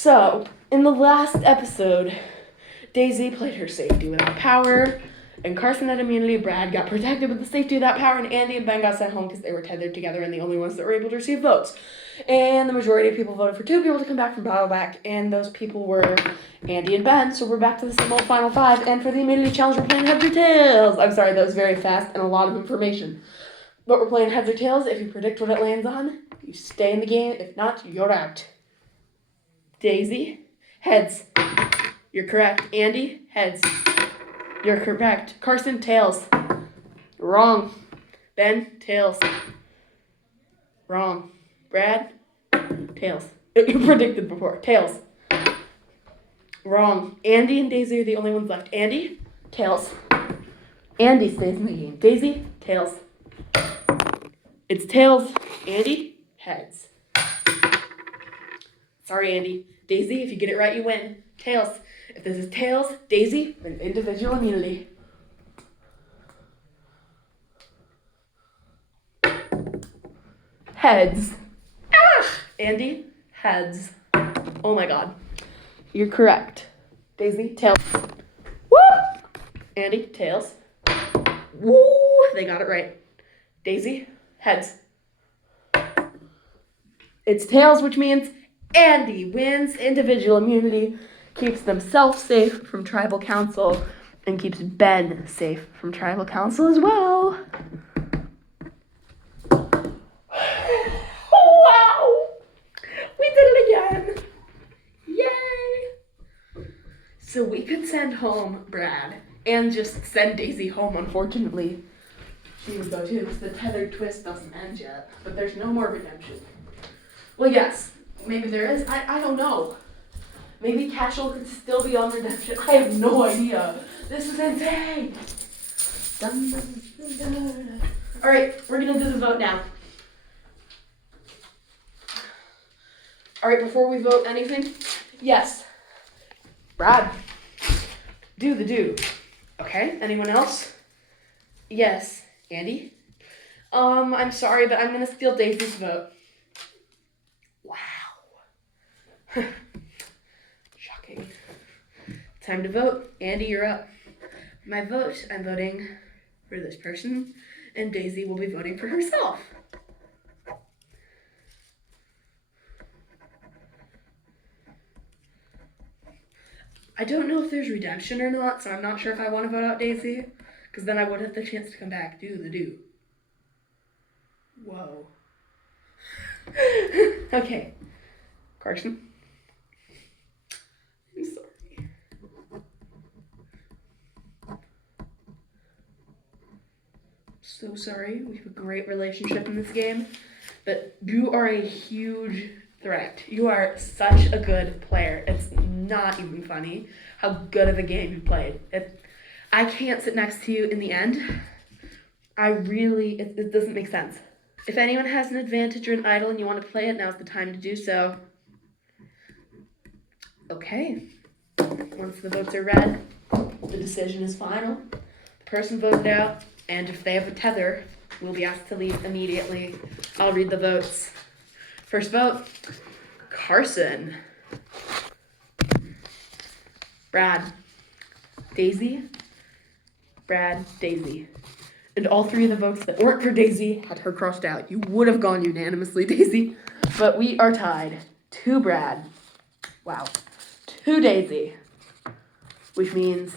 So, in the last episode, Daisy played her safety without power, and Carson had immunity. Brad got protected with the safety of that power, and Andy and Ben got sent home because they were tethered together and the only ones that were able to receive votes. And the majority of people voted for 2 people to come back from Battleback, and those people were Andy and Ben. So we're back to the same old Final 5, and for the immunity challenge, we're playing Heads or Tails. I'm sorry, that was very fast and a lot of information. But we're playing Heads or Tails. If you predict what it lands on, you stay in the game. If not, you're out. Daisy, heads. You're correct. Andy, heads. You're correct. Carson, tails. Wrong. Ben, tails. Wrong. Brad, tails. You predicted before. Tails. Wrong. Andy and Daisy are the only ones left. Andy, tails. Andy stays in the game. Daisy, tails. It's tails. Andy, heads. Sorry, Andy. Daisy, if you get it right, you win. Tails. If this is tails, Daisy, wins individual immunity. Heads. Ah! Andy, heads. Oh my god. You're correct. Daisy, tails. Woo! Andy, tails. Woo! They got it right. Daisy, heads. It's tails, which means Andy wins individual immunity, keeps themselves safe from tribal council, and keeps Ben safe from tribal council as well. Oh, wow! We did it again! Yay! So we could send home Brad and just send Daisy home, unfortunately. She would go too, because the tethered twist doesn't end yet. But there's no more redemption. Well, yes. Maybe there is. I don't know. Maybe Cashel could still be on redemption. I have no idea. This is insane. Dun, dun, dun, dun. All right, we're going to do the vote now. All right, before we vote anything, yes. Brad, do the do. Okay, anyone else? Yes. Andy? I'm sorry, but I'm going to steal Daisy's vote. Wow. Shocking. Time to vote. Andy, you're up. My vote, I'm voting for this person, and Daisy will be voting for herself. I don't know if there's redemption or not, so I'm not sure if I want to vote out Daisy, because then I would have the chance to come back. Do the do. Whoa. Okay. Carson? I'm sorry. So sorry. We have a great relationship in this game, but you are a huge threat. You are such a good player. It's not even funny how good of a game you played. I can't sit next to you in the end. It doesn't make sense. If anyone has an advantage or an idol and you want to play it, now's the time to do so. Okay. Once the votes are read, the decision is final. The person voted out, and if they have a tether, will be asked to leave immediately. I'll read the votes. First vote, Carson. Brad. Daisy. Brad, Daisy. And all 3 of the votes that weren't for Daisy had her crossed out. You would have gone unanimously, Daisy. But we are tied. 2 Brad. Wow. 2 Daisy. Which means,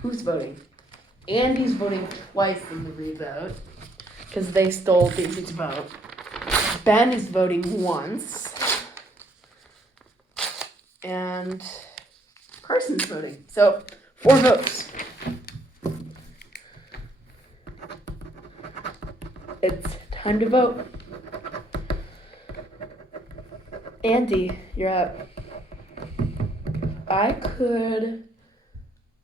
who's voting? Andy's voting twice in the revote, because they stole Daisy's vote. Ben is voting once. And Carson's voting. So, 4 votes. It's time to vote. Andy, you're up. I could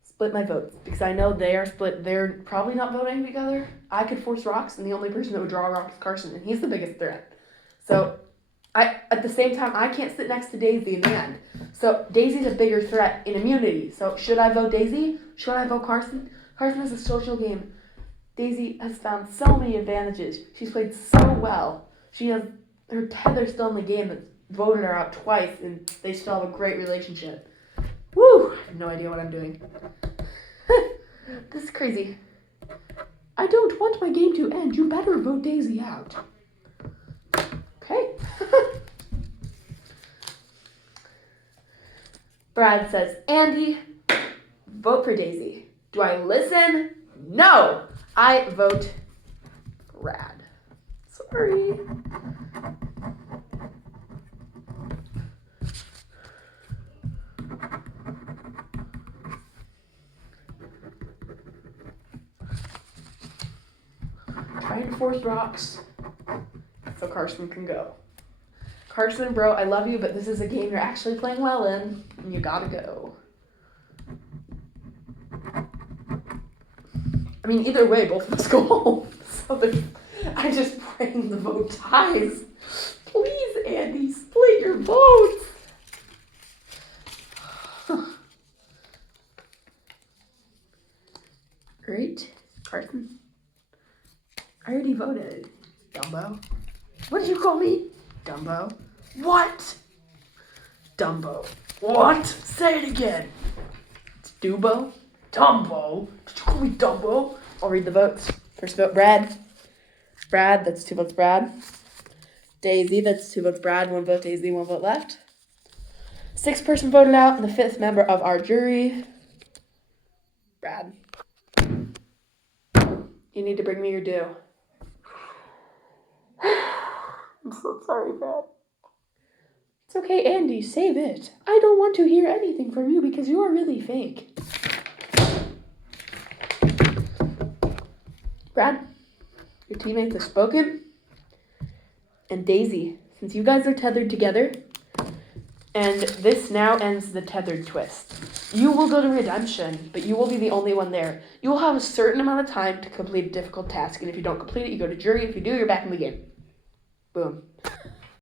split my votes because I know they are split. They're probably not voting together. I could force rocks, and the only person that would draw a rock is Carson, and he's the biggest threat. So, at the same time, I can't sit next to Daisy in the end. So, Daisy's a bigger threat in immunity. So, should I vote Daisy? Should I vote Carson? Carson is a social game. Daisy has found so many advantages. She's played so well. She has her tether still in the game, but voted her out twice, and they still have a great relationship. Woo! I have no idea what I'm doing. This is crazy. I don't want my game to end. You better vote Daisy out. Okay. Brad says, Andy, vote for Daisy. Do I listen? No! I vote Brad. Sorry. Trying to force rocks so Carson can go. Carson, bro, I love you, but this is a game you're actually playing well in, and you gotta go. I mean, either way, both of us go home. So I just praying the vote ties. Please, Andy, split your votes. Great. Carson. I already voted. Dumbo. What did you call me? Dumbo. What? Dumbo. What? Say it again. It's Dubo. Dumbo. Did you call me Dumbo? I'll read the votes. First vote, Brad. Brad, that's 2 votes, Brad. Daisy, that's 2 votes, Brad. 1 vote, Daisy, 1 vote left. 6th person voted out, and the 5th member of our jury, Brad. You need to bring me your due. I'm so sorry, Brad. It's okay, Andy, save it. I don't want to hear anything from you because you are really fake. Brad, your teammates have spoken. And Daisy, since you guys are tethered together, and this now ends the tethered twist. You will go to redemption, but you will be the only one there. You will have a certain amount of time to complete a difficult task, and if you don't complete it, you go to jury. If you do, you're back in the game. Boom.